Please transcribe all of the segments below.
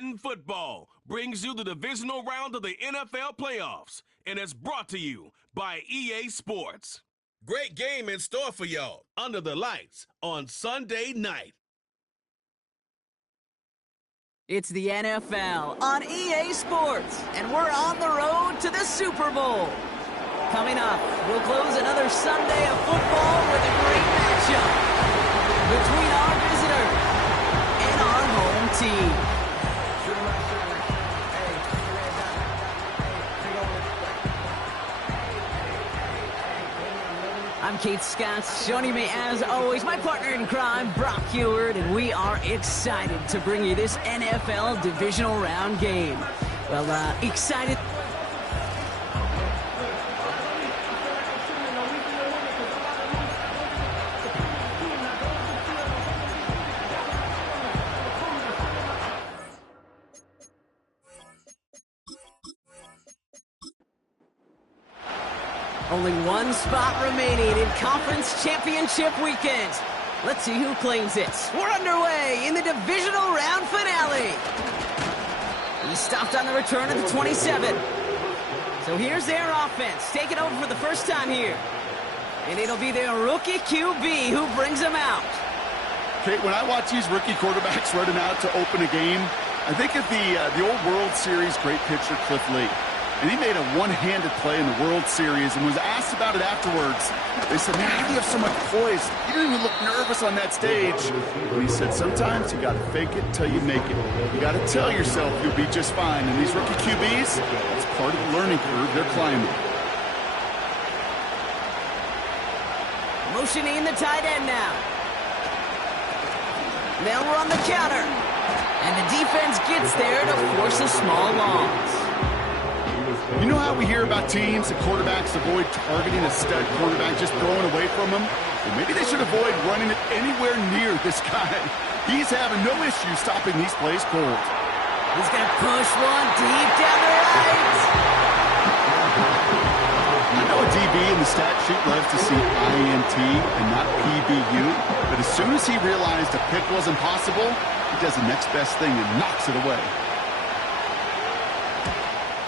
Madden Football brings you the divisional round of the NFL playoffs, and it's brought to you by EA Sports. Great game in store for y'all under the lights on Sunday night. It's the NFL on EA Sports, and we're on the road to the Super Bowl. Coming up, we'll close another Sunday of football with a great matchup between our visitors and our home team. I'm Kate Scott. Joining me, as always, my partner in crime, Brock Heward, and we are excited to bring you this NFL divisional round game. Well, excited. Only one spot remaining in Conference Championship Weekend. Let's see who claims it. We're underway in the divisional round finale. He stopped on the return of the 27. So here's their offense, taking over for the first time here. And it'll be their rookie QB who brings them out. Kate, when I watch these rookie quarterbacks running out to open a game, I think of the old World Series great pitcher Cliff Lee. And he made a one-handed play in the World Series and was asked about it afterwards. They said, man, how do you have so much poise? You didn't even look nervous on that stage. And he said, sometimes you got to fake it till you make it. You got to tell yourself you'll be just fine. And these rookie QBs, it's part of the learning curve they're climbing. Motioning the tight end now. They'll run the counter. And the defense gets there to force a small loss. You know how we hear about teams and quarterbacks avoid targeting a stud quarterback, just throwing away from him? Well, maybe they should avoid running it anywhere near this guy. He's having no issue stopping these plays cold. He's going to push one deep down the right. I know a DB in the stat sheet loves to see INT and not PBU, but as soon as he realized a pick wasn't possible, he does the next best thing and knocks it away.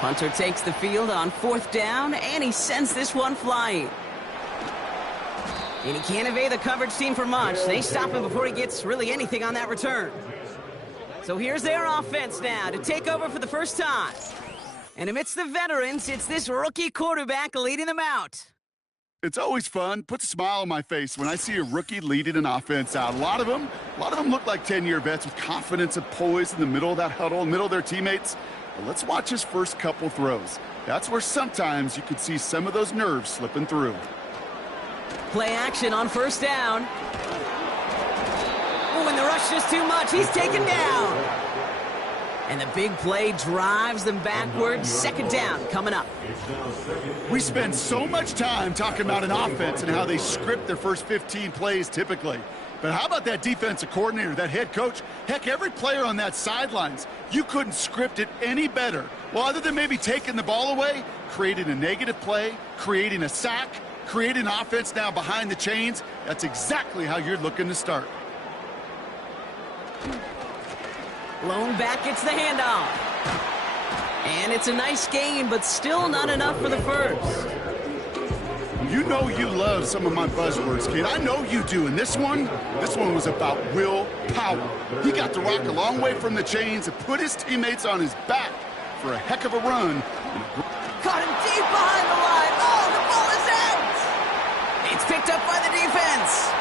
Hunter takes the field on 4th down, and he sends this one flying. And he can't evade the coverage team for much. They stop him before he gets really anything on that return. So here's their offense now to take over for the first time. And amidst the veterans, it's this rookie quarterback leading them out. It's always fun, puts a smile on my face when I see a rookie leading an offense out. A lot of them look like 10-year vets with confidence and poise in the middle of that huddle, in the middle of their teammates. But let's watch his first couple throws. That's where sometimes you could see some of those nerves slipping through. Play action on 1st down. Oh, and the rush just too much. He's taken down. And the big play drives them backwards. 2nd down coming up. We spend so much time talking about an offense and how they script their first 15 plays typically. But how about that defensive coordinator, that head coach? Heck, every player on that sidelines, you couldn't script it any better. Well, other than maybe taking the ball away, creating a negative play, creating a sack, creating an offense now behind the chains, that's exactly how you're looking to start. Lone back gets the handoff. And it's a nice game, but still not enough for the first. You know you love some of my buzzwords, kid. I know you do. And this one was about willpower. He got the rock a long way from the chains and put his teammates on his back for a heck of a run. Caught him deep behind the line. Oh, the ball is out. It's picked up by the defense.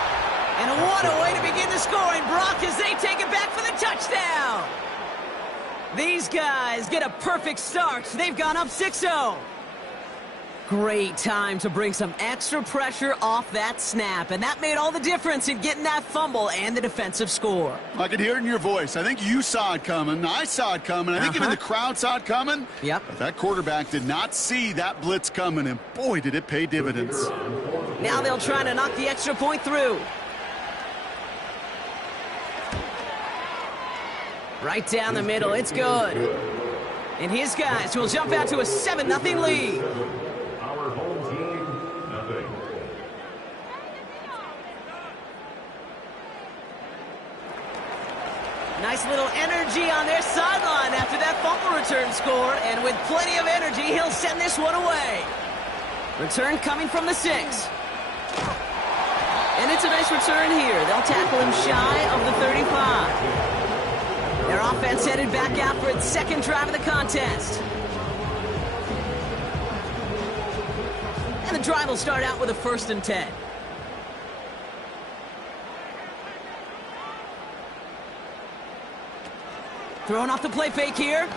And what a way to begin the scoring, Brock, as they take it back for the touchdown. These guys get a perfect start. They've gone up 6-0. Great time to bring some extra pressure off that snap, and that made all the difference in getting that fumble and the defensive score. I could hear it in your voice. I think you saw it coming. I saw it coming. I think even the crowd saw it coming. Yep. But that quarterback did not see that blitz coming, and boy, did it pay dividends. Now they'll try to knock the extra point through. Right down the middle, it's good. And his guys will jump out to a 7-0 lead. Nice little energy on their sideline after that fumble return score, and with plenty of energy, he'll send this one away. Return coming from the 6. And it's a nice return here. They'll tackle him shy of the 35. Their offense headed back out for its second drive of the contest. And the drive will start out with a 1st and 10. Throwing off the play fake here.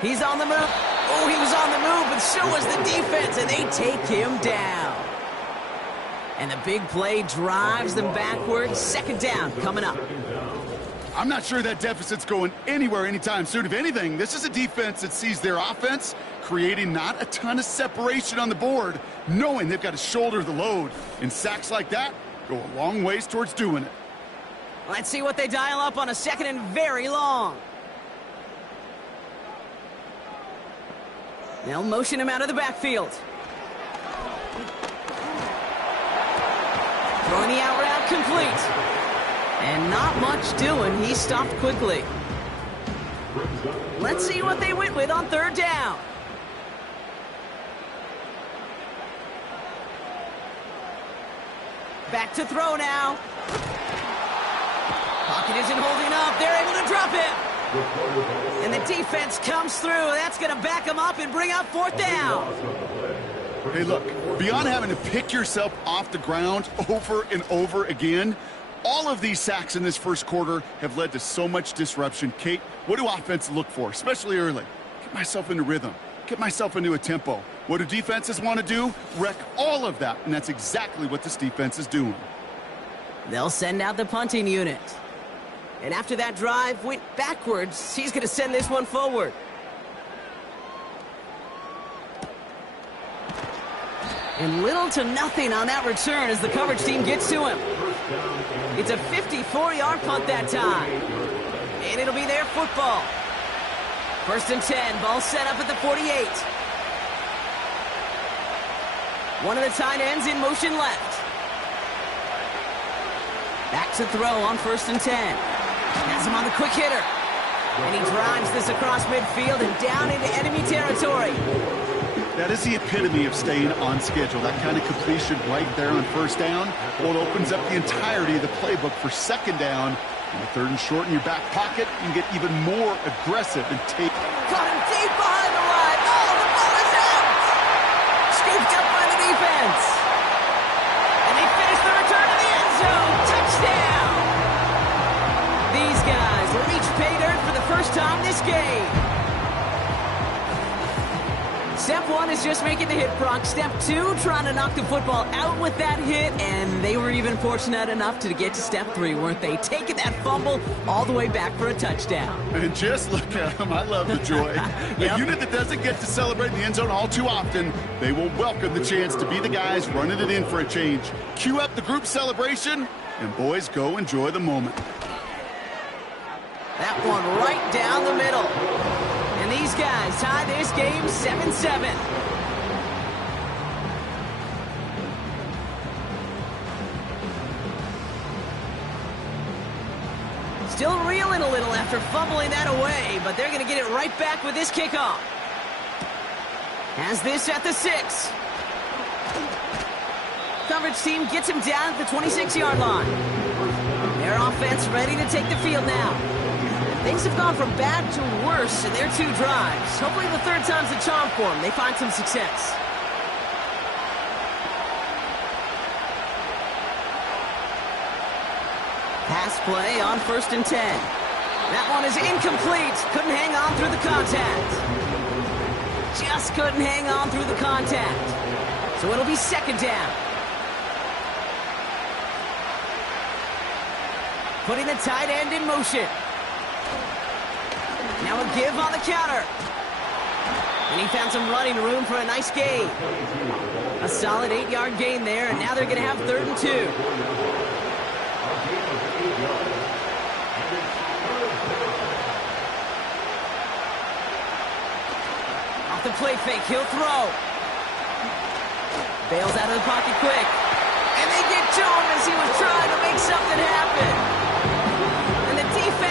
He's on the move. Oh, he was on the move, but so was the defense, and they take him down. And the big play drives them backwards. 2nd down coming up. I'm not sure that deficit's going anywhere anytime soon. If anything, this is a defense that sees their offense creating not a ton of separation on the board, knowing they've got to shoulder the load. And sacks like that go a long ways towards doing it. Let's see what they dial up on a 2nd and very long. They'll motion him out of the backfield. Throwing the out route complete. And not much doing. He stopped quickly. Let's see what they went with on 3rd down. Back to throw now. Pocket isn't holding up. They're able to drop it. And the defense comes through. That's going to back them up and bring up 4th down. Hey, look, beyond having to pick yourself off the ground over and over again, all of these sacks in this first quarter have led to so much disruption. Kate, what do offenses look for, especially early? Get myself into rhythm. Get myself into a tempo. What do defenses want to do? Wreck all of that, and that's exactly what this defense is doing. They'll send out the punting unit. And after that drive went backwards, he's going to send this one forward. And little to nothing on that return as the coverage team gets to him. It's a 54-yard punt that time. And it'll be their football. 1st and 10, ball set up at the 48. One of the tight ends in motion left. Back to throw on 1st and 10. Has him on the quick hitter. And he drives this across midfield and down into enemy territory. That is the epitome of staying on schedule. That kind of completion right there on 1st down. Well, it opens up the entirety of the playbook for 2nd down. And the 3rd and short in your back pocket, you can get even more aggressive and take. Caught him deep behind the line. Oh, the ball is out. Scooped up by the defense. And they finish the return to the end zone. Touchdown. These guys will each pay dirt for the first time this game. Step 1 is just making the hit, Brock. Step 2, trying to knock the football out with that hit, and they were even fortunate enough to get to Step 3, weren't they? Taking that fumble all the way back for a touchdown. And just look at them. I love the joy. Yep. A unit that doesn't get to celebrate in the end zone all too often, they will welcome the chance to be the guys running it in for a change. Cue up the group celebration, and boys, go enjoy the moment. That one right down the middle. And these guys tie this game 7-7. Still reeling a little after fumbling that away, but they're going to get it right back with this kickoff. Has this at the 6. Coverage team gets him down at the 26-yard line. Their offense ready to take the field now. Things have gone from bad to worse in their 2 drives. Hopefully the 3rd time's the charm for them. They find some success. Pass play on 1st and 10. That one is incomplete. Couldn't hang on through the contact. Just couldn't hang on through the contact. So it'll be 2nd down. Putting the tight end in motion. Now a give on the counter. And he found some running room for a nice gain. A solid 8-yard gain there, and now they're going to have 3rd and 2. Off the play fake, he'll throw. Bails out of the pocket quick. And they get to him as he was trying to make something happen. And the defense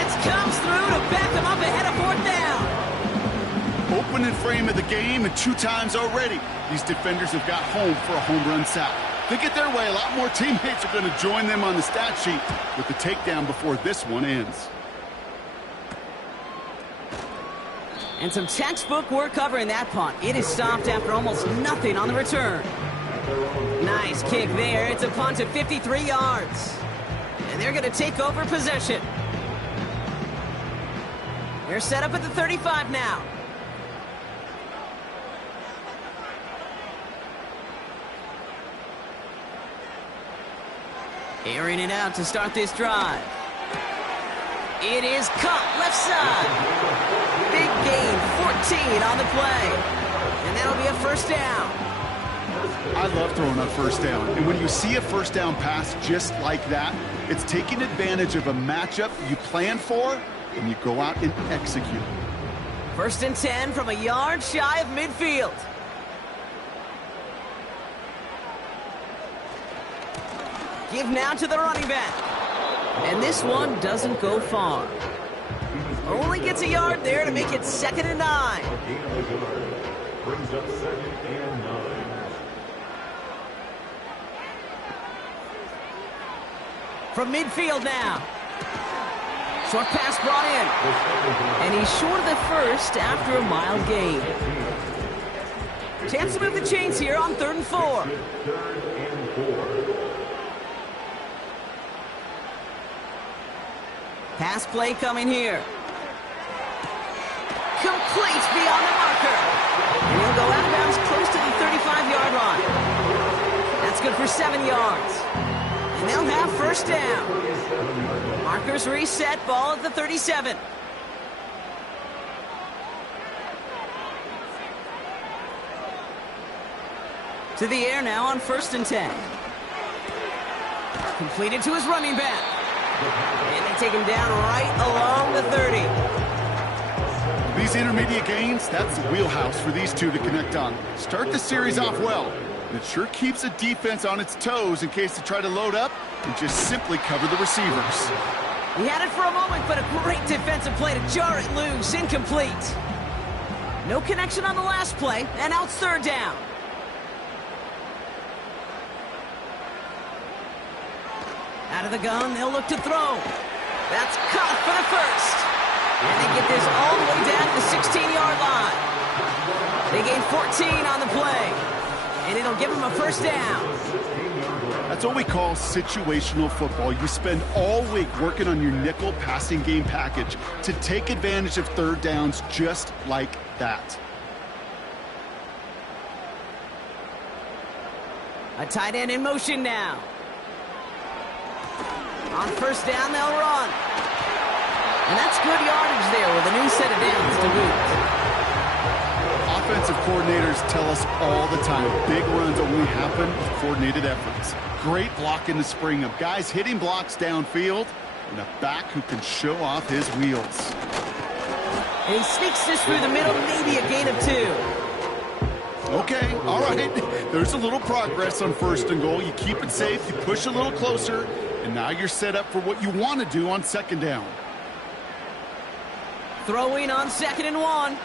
opening frame of the game, and 2 times already, these defenders have got home for a home run sack. If they get their way, a lot more teammates are going to join them on the stat sheet with the takedown before this one ends. And some textbook work covering that punt. It is stopped after almost nothing on the return. Nice kick there. It's a punt of 53 yards. And they're going to take over possession. They're set up at the 35 now. Airing it out to start this drive. It is caught left side. Big gain, 14 on the play. And that'll be a first down. I love throwing on first down. And when you see a first down pass just like that, it's taking advantage of a matchup you planned for, and you go out and execute. First and 10 from a yard shy of midfield. Give now to the running back. And this one doesn't go far. Only gets a yard there to make it 2nd and 9. Brings up 2nd and 9. From midfield now. Short pass brought in. And he's short of the first after a mild gain. Chance to move the chains here on 3rd and 4. 3rd and 4. Pass play coming here. Complete beyond the marker. And he'll go out of bounds close to the 35-yard line. That's good for 7 yards. And they'll have first down. Markers reset, ball at the 37. To the air now on 1st and 10. Completed to his running back. And they take him down right along the 30. These intermediate gains, that's the wheelhouse for these two to connect on. Start the series off well. And it sure keeps the defense on its toes in case they try to load up and just simply cover the receivers. He had it for a moment, but a great defensive play to jar it loose. Incomplete. No connection on the last play, and now it's 3rd down. Out of the gun, they'll look to throw. That's caught for the first. And they get this all the way down to the 16-yard line. They gain 14 on the play. And it'll give them a first down. That's what we call situational football. You spend all week working on your nickel passing game package to take advantage of 3rd downs just like that. A tight end in motion now. On 1st down, they'll run. And that's good yardage there with a new set of downs to boot. Offensive coordinators tell us all the time, big runs only happen with coordinated efforts. Great block in the spring of guys hitting blocks downfield and a back who can show off his wheels. And he sneaks this through the middle, maybe a gain of 2. Okay, all right. There's a little progress on 1st and goal. You keep it safe, you push a little closer, and now you're set up for what you want to do on 2nd down. Throwing on 2nd and 1.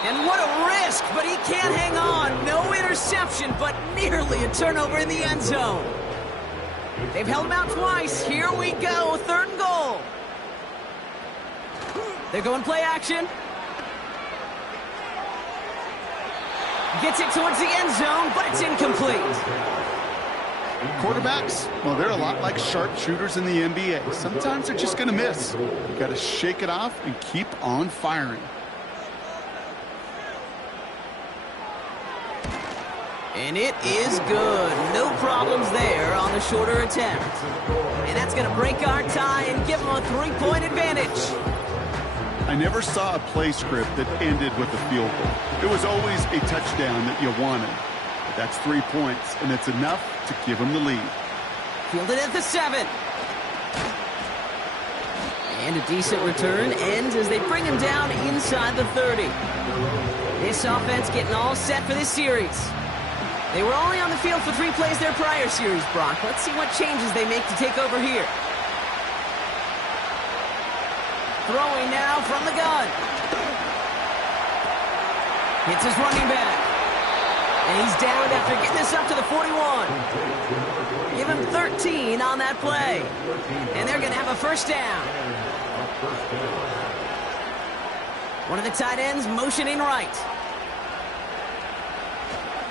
And what a risk, but he can't hang on. No interception, but nearly a turnover in the end zone. They've held him out twice. Here we go, 3rd and goal. They're going play action. Gets it towards the end zone, but it's incomplete. Quarterbacks, well, they're a lot like sharpshooters in the NBA. Sometimes they're just going to miss. You got to shake it off and keep on firing. And it is good. No problems there on the shorter attempt. And that's going to break our tie and give them a 3-point advantage. I never saw a play script that ended with a field goal. It was always a touchdown that you wanted. But that's 3 points, and it's enough to give them the lead. Fielded at the 7. And a decent return ends as they bring him down inside the 30. This offense getting all set for this series. They were only on the field for 3 plays their prior series, Brock. Let's see what changes they make to take over here. Throwing now from the gun. It's his running back. And he's down after getting this up to the 41. Give him 13 on that play. And they're going to have a first down. One of the tight ends motioning right.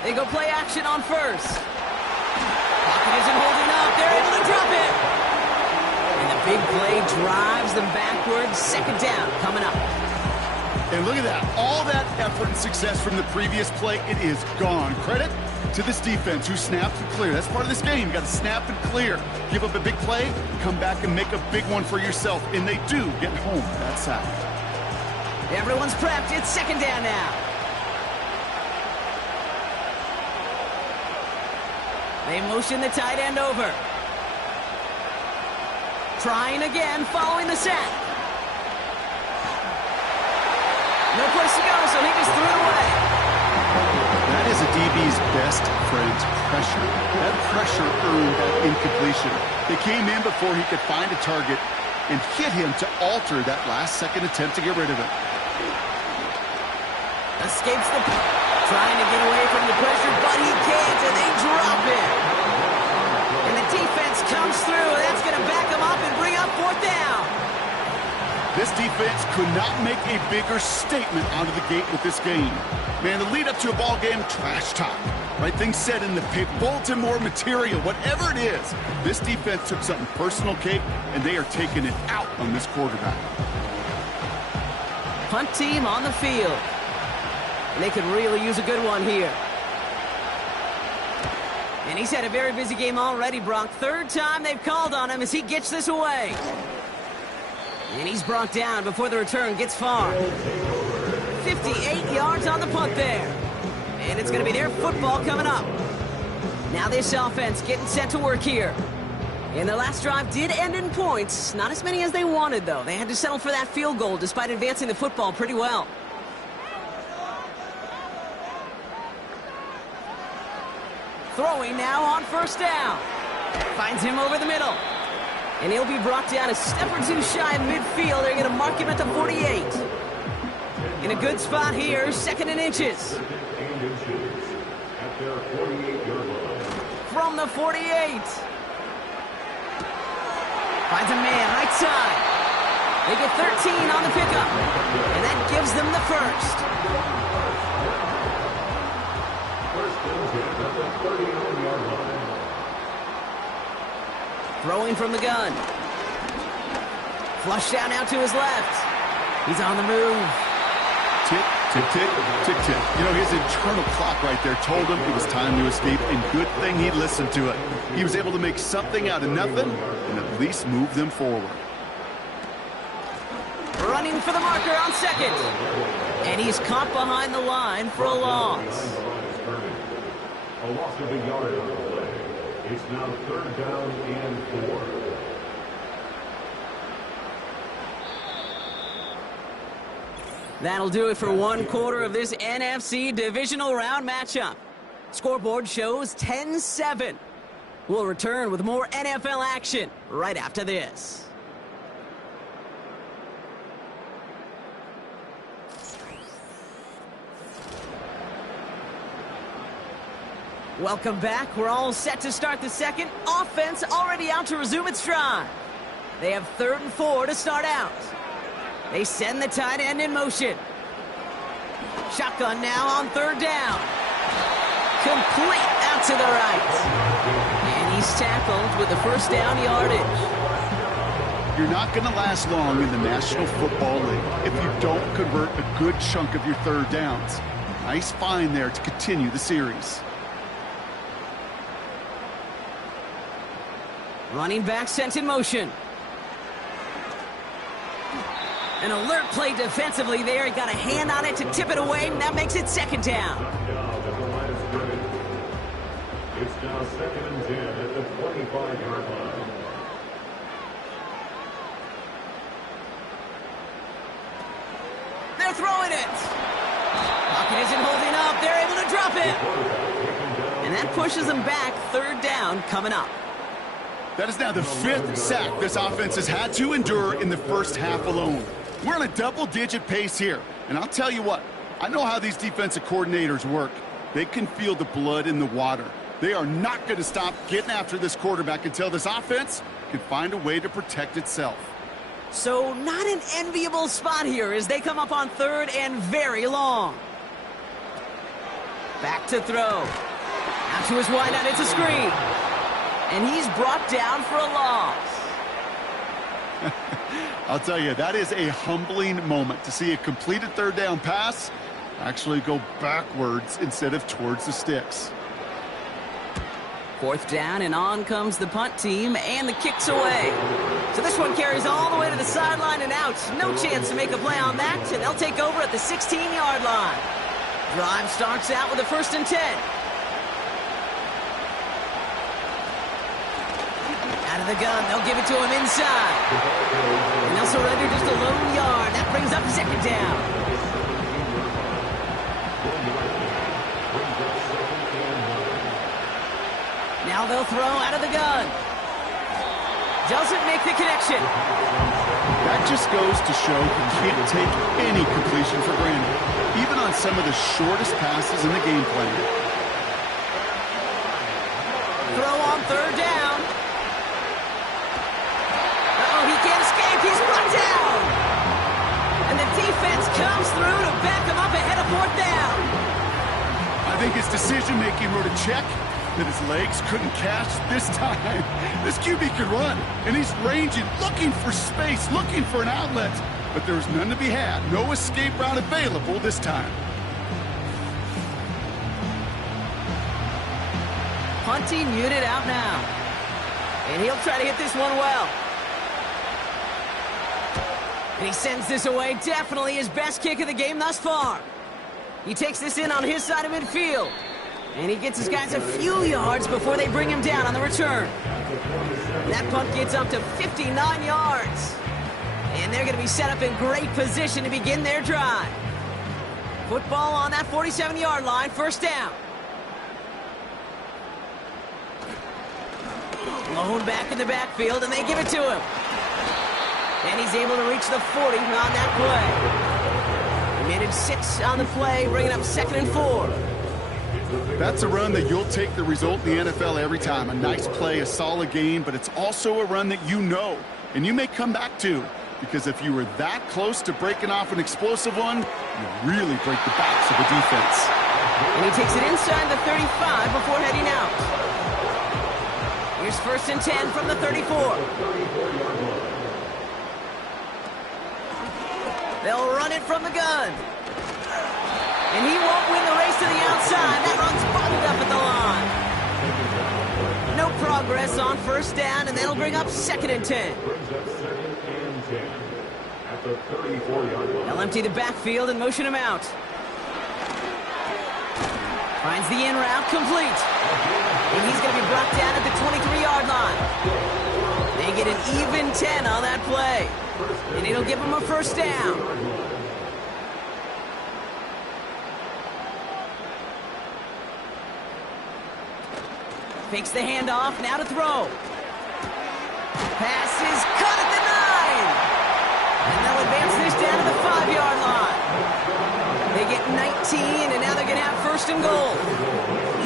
They go play action on first. Pocket isn't holding up. They're able to drop it. And the big play drives them backwards. Second down coming up. And look at that. All that effort and success from the previous play, it is gone. Credit to this defense who snapped and cleared. That's part of this game. You got to snap and clear. Give up a big play, come back and make a big one for yourself. And they do get home that sack. Everyone's prepped. It's second down now. They motion the tight end over. Trying again, following the sack. No place to go, so he just threw it away. That is a DB's best friend, pressure. That pressure earned that incompletion. They came in before he could find a target and hit him to alter that last-second attempt to get rid of it. Escapes the... Trying to get away from the pressure, but he can't, and they drop it. And the defense comes through, and that's going to back him up and bring up fourth down. This defense could not make a bigger statement out of the gate with this game. Man, the lead up to a ball game, trash talk. Right, things said in the paper, bulletin board material, whatever it is. This defense took something personal, Kate, and they are taking it out on this quarterback. Punt team on the field. And they could really use a good one here. And he's had a very busy game already, Brock. Third time they've called on him as he gets this away. And he's brought down before the return gets far. 58 yards on the punt there. And it's going to be their football coming up. Now this offense getting set to work here. And their last drive did end in points. Not as many as they wanted, though. They had to settle for that field goal despite advancing the football pretty well. Throwing now on first down. Finds him over the middle. And he'll be brought down a step or two shy of midfield. They're going to mark him at the 48. In a good spot here, second and inches. From the 48. Finds a man right side. They get 13 on the pickup. And that gives them the first. Throwing from the gun. Flush down out to his left. He's on the move. Tick, tick, tick, tick, tick. You know, his internal clock right there told him it was time to escape, and good thing he listened to it. He was able to make something out of nothing and at least move them forward. Running for the marker on second. And he's caught behind the line for a loss. A loss of a yard on the play. It's now third down and 4. That'll do it for one quarter of this NFC divisional round matchup. Scoreboard shows 10-7. We'll return with more NFL action right after this. Welcome back. We're all set to start the second. Offense already out to resume its drive. They have 3rd and 4 to start out. They send the tight end in motion. Shotgun now on 3rd down. Complete out to the right. And he's tackled with the first down yardage. You're not going to last long in the National Football League if you don't convert a good chunk of your 3rd downs. Nice find there to continue the series. Running back sent in motion. An alert play defensively there. He got a hand on it to tip it away, and that makes it 2nd down. It's now 2nd and 10 at the 25-yard line. They're throwing it. Pocket isn't holding up. They're able to drop it. And that pushes them back. 3rd down coming up. That is now the 5th sack this offense has had to endure in the first half alone. We're on a double-digit pace here. And I'll tell you what, I know how these defensive coordinators work. They can feel the blood in the water. They are not going to stop getting after this quarterback until this offense can find a way to protect itself. So not an enviable spot here as they come up on 3rd and very long. Back to throw. Out to his wideout, it's a screen. And he's brought down for a loss. I'll tell you, that is a humbling moment to see a completed 3rd down pass actually go backwards instead of towards the sticks. 4th down, and on comes the punt team, and the kick's away. So this one carries all the way to the sideline and out. No chance to make a play on that, and they'll take over at the 16-yard line. Drive starts out with a 1st and 10. Out of the gun, they'll give it to him inside. And they'll surrender just a lone yard. That brings up 2nd down. Now they'll throw out of the gun. Doesn't make the connection. That just goes to show you can't take any completion for granted, even on some of the shortest passes in the game plan. Throw on 3rd down. Uh-oh, he can't escape. He's brought down. And the defense comes through to back him up ahead of 4th down. I think his decision-making wrote a check that his legs couldn't catch this time. This QB can run, and he's ranging, looking for space, looking for an outlet. But there's none to be had. No escape route available this time. Punting unit out now. And he'll try to hit this one well. And he sends this away. Definitely his best kick of the game thus far. He takes this in on his side of midfield. And he gets his guys a few yards before they bring him down on the return. That punt gets up to 59 yards. And they're going to be set up in great position to begin their drive. Football on that 47-yard line, 1st down. Lone back in the backfield, and they give it to him. And he's able to reach the 40 on that play. He made it 6 on the play, bringing up 2nd and 4. That's a run that you'll take the result in the NFL every time. A nice play, a solid game, but it's also a run that you know, and you may come back to, because if you were that close to breaking off an explosive one, you really break the backs of the defense. And he takes it inside the 35 before heading out. Here's 1st and 10 from the 34. They'll run it from the gun. And he won't win the race to the outside. That run's bottled up at the line. No progress on 1st down, and that'll bring up 2nd and 10. They'll empty the backfield and motion him out. Finds the in route complete. And he's going to be brought down at the 23-yard line. They get an even 10 on that play. And it'll give him a 1st down. Fakes the handoff, now to throw. Pass is caught at the 9. And they'll advance this down to the 5-yard line. They get 19, and now they're going to have 1st and goal.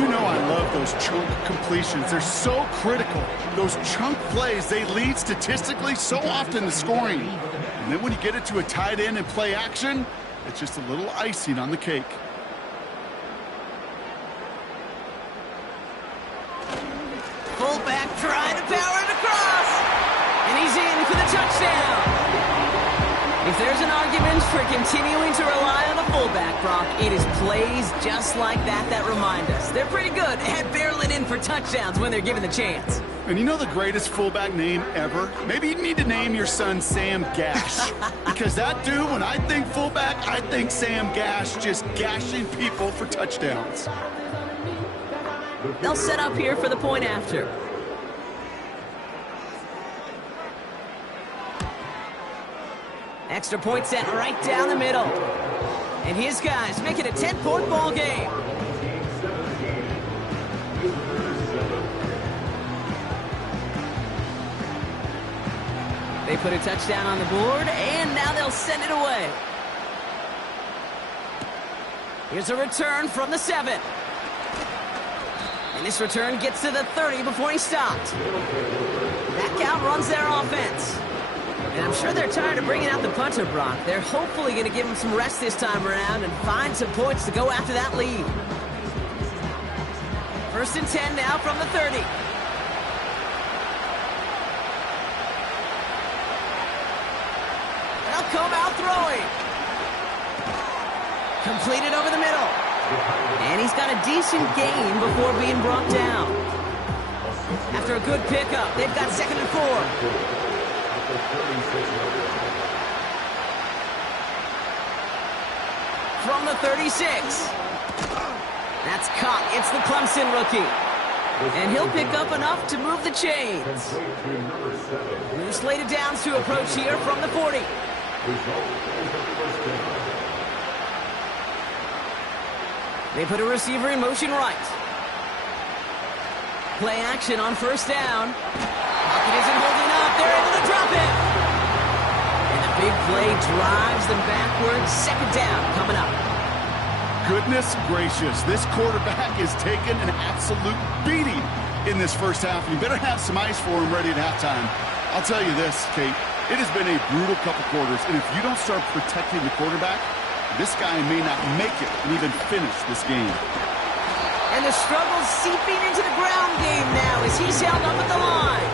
You know I love those chunk completions. They're so critical. Those chunk plays, they lead statistically so often to scoring. And then when you get it to a tight end and play action, it's just a little icing on the cake. Fullback trying to power it across. And he's in for the touchdown. If there's an argument for continuing to rely on a fullback, Brock, it is plays just like that remind us. They're pretty good at barreling in for touchdowns when they're given the chance. And you know the greatest fullback name ever? Maybe you need to name your son Sam Gash. Because that dude, when I think fullback, I think Sam Gash just gashing people for touchdowns. They'll set up here for the point after. Extra point set right down the middle. And his guys make it a 10-point ball game. They put a touchdown on the board, and now they'll send it away. Here's a return from the 7. And this return gets to the 30 before he stopped. That count runs their offense. And I'm sure they're tired of bringing out the punter, Brock. They're hopefully going to give him some rest this time around and find some points to go after that lead. 1st and 10 now from the 30. They'll come out throwing. Completed over the middle. And he's got a decent gain before being brought down. After a good pickup, they've got 2nd and 4. From the 36. That's caught. It's the Clemson rookie. And he'll pick up enough to move the chains. New slated downs to approach here from the 40. They put a receiver in motion right. Play action on 1st down. Pocket isn't holding up. They're able to drop it. And the big play drives them backwards. 2nd down coming up. Goodness gracious, this quarterback is taking an absolute beating in this first half. You better have some ice for him ready at halftime. I'll tell you this, Kate, it has been a brutal couple quarters, and if you don't start protecting the quarterback, this guy may not make it and even finish this game. And the struggle's seeping into the ground game now as he's held up at the line.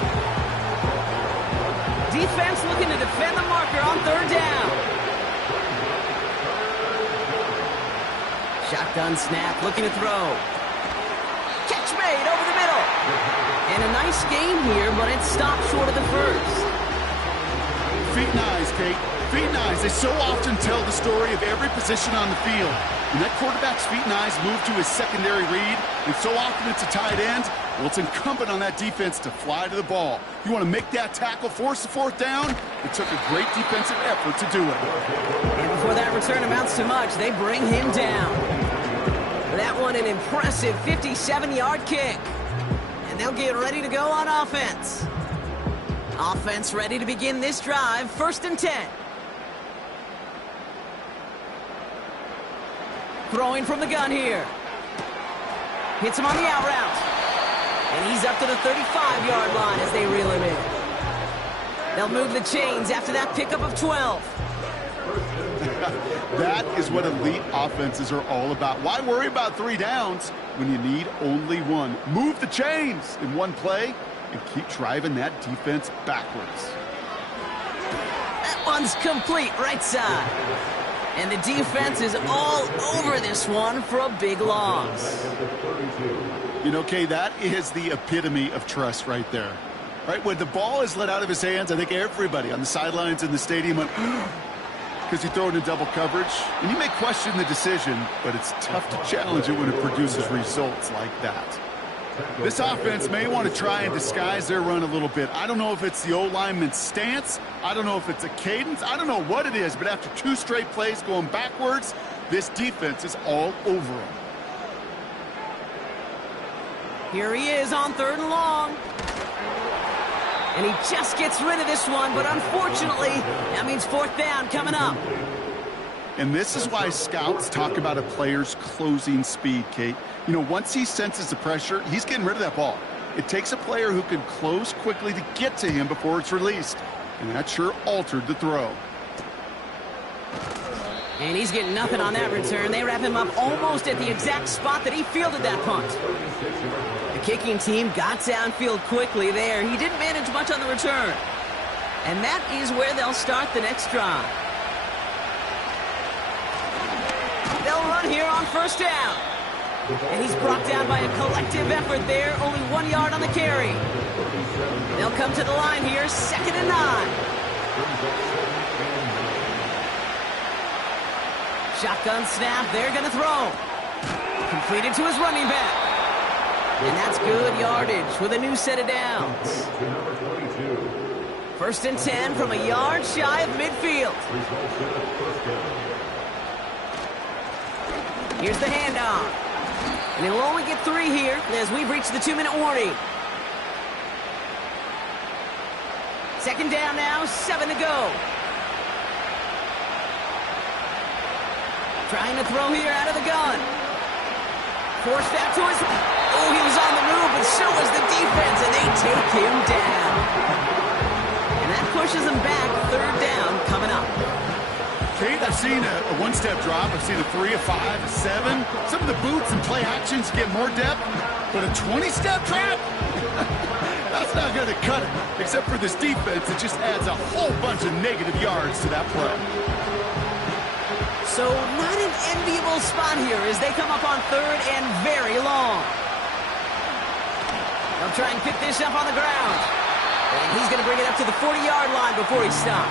Defense looking to defend the marker on 3rd down. Shotgun snap, looking to throw. Catch made over the middle. And a nice game here, but it stopped short of the 1st. Feet and eyes, Kate. Feet and eyes. They so often tell the story of every position on the field. When that quarterback's feet and eyes move to his secondary read, and so often it's a tight end, well, it's incumbent on that defense to fly to the ball. You want to make that tackle, force the 4th down? It took a great defensive effort to do it. And before that return amounts to much, they bring him down. That one an impressive 57-yard kick. And they'll get ready to go on offense. Offense ready to begin this drive. 1st and 10. Throwing from the gun here. Hits him on the out route. And he's up to the 35-yard line as they reel him in. They'll move the chains after that pickup of 12. That is what elite offenses are all about. Why worry about 3 downs when you need only 1? Move the chains in one play and keep driving that defense backwards. That one's complete right side. And the defense is all over this one for a big loss. You know, Kay, that is the epitome of trust right there. Right? When the ball is let out of his hands, I think everybody on the sidelines in the stadium went, because you throw it in double coverage. And you may question the decision, but it's tough to challenge it when it produces results like that. This offense may want to try and disguise their run a little bit. I don't know if it's the O-lineman's stance. I don't know if it's a cadence. I don't know what it is, but after 2 straight plays going backwards, this defense is all over them. Here he is on 3rd and long. And he just gets rid of this one, but unfortunately, that means 4th down coming up. And this is why scouts talk about a player's closing speed, Kate. You know, once he senses the pressure, he's getting rid of that ball. It takes a player who can close quickly to get to him before it's released. And that sure altered the throw. And he's getting nothing on that return. They wrap him up almost at the exact spot that he fielded that punt. The kicking team got downfield quickly there. He didn't manage much on the return. And that is where they'll start the next drive. They'll run here on 1st down. And he's brought down by a collective effort there. Only 1 yard on the carry. They'll come to the line here, 2nd and 9. Shotgun snap, they're going to throw. Completed to his running back. And that's good yardage with a new set of downs. 1st and 10 from a yard shy of midfield. Here's the handoff. And he'll only get 3 here as we've reached the 2-minute warning. 2nd down now, 7 to go. Trying to throw here out of the gun. Forced out to his... Oh, he was on the move, but so was the defense, and they take him down. And that pushes him back. Third down coming up. Kate, I've seen a one-step drop. I've seen a 3, a 5, a 7. Some of the boots and play actions get more depth, but a 20-step drop? That's not going to cut it. Except for this defense, it just adds a whole bunch of negative yards to that play. So not an enviable spot here as they come up on third and very long. They'll try and pick this up on the ground. And he's going to bring it up to the 40-yard line before he's stopped.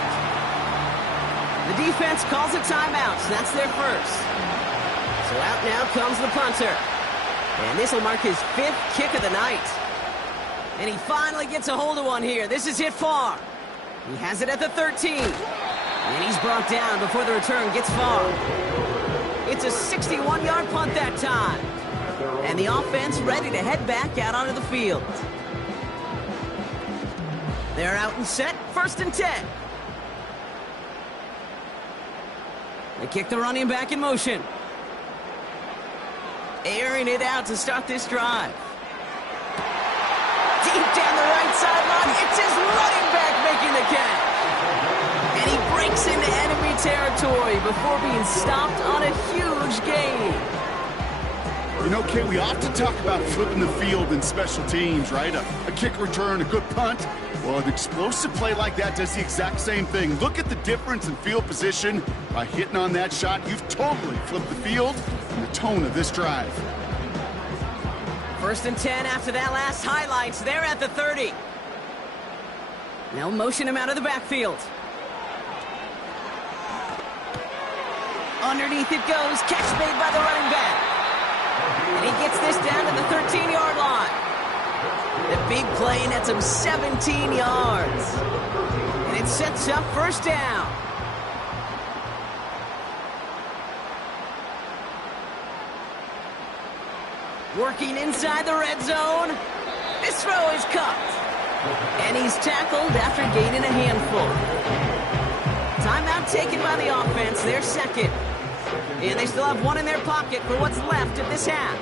The defense calls a timeout, so that's their first. So out now comes the punter. And this will mark his 5th kick of the night. And he finally gets a hold of one here. This is hit far. He has it at the 13. And he's brought down before the return gets far. It's a 61-yard punt that time. And the offense ready to head back out onto the field. They're out and set, 1st and 10. They kick the running back in motion. Airing it out to start this drive. Deep down the right sideline, it's his running back making the catch. And he breaks into enemy territory before being stopped on a huge gain. You know, Kate, we often talk about flipping the field in special teams, right? A kick return, a good punt. Well, an explosive play like that does the exact same thing. Look at the difference in field position. By hitting on that shot, you've totally flipped the field and the tone of this drive. 1st and 10 after that last highlights. They're at the 30. They'll motion him out of the backfield. Underneath it goes. Catch made by the running back. And he gets this down to the 13-yard line. The big play nets him 17 yards. And it sets up 1st down. Working inside the red zone. This throw is cut. And he's tackled after gaining a handful. Timeout taken by the offense, their 2nd. And they still have one in their pocket for what's left of this half.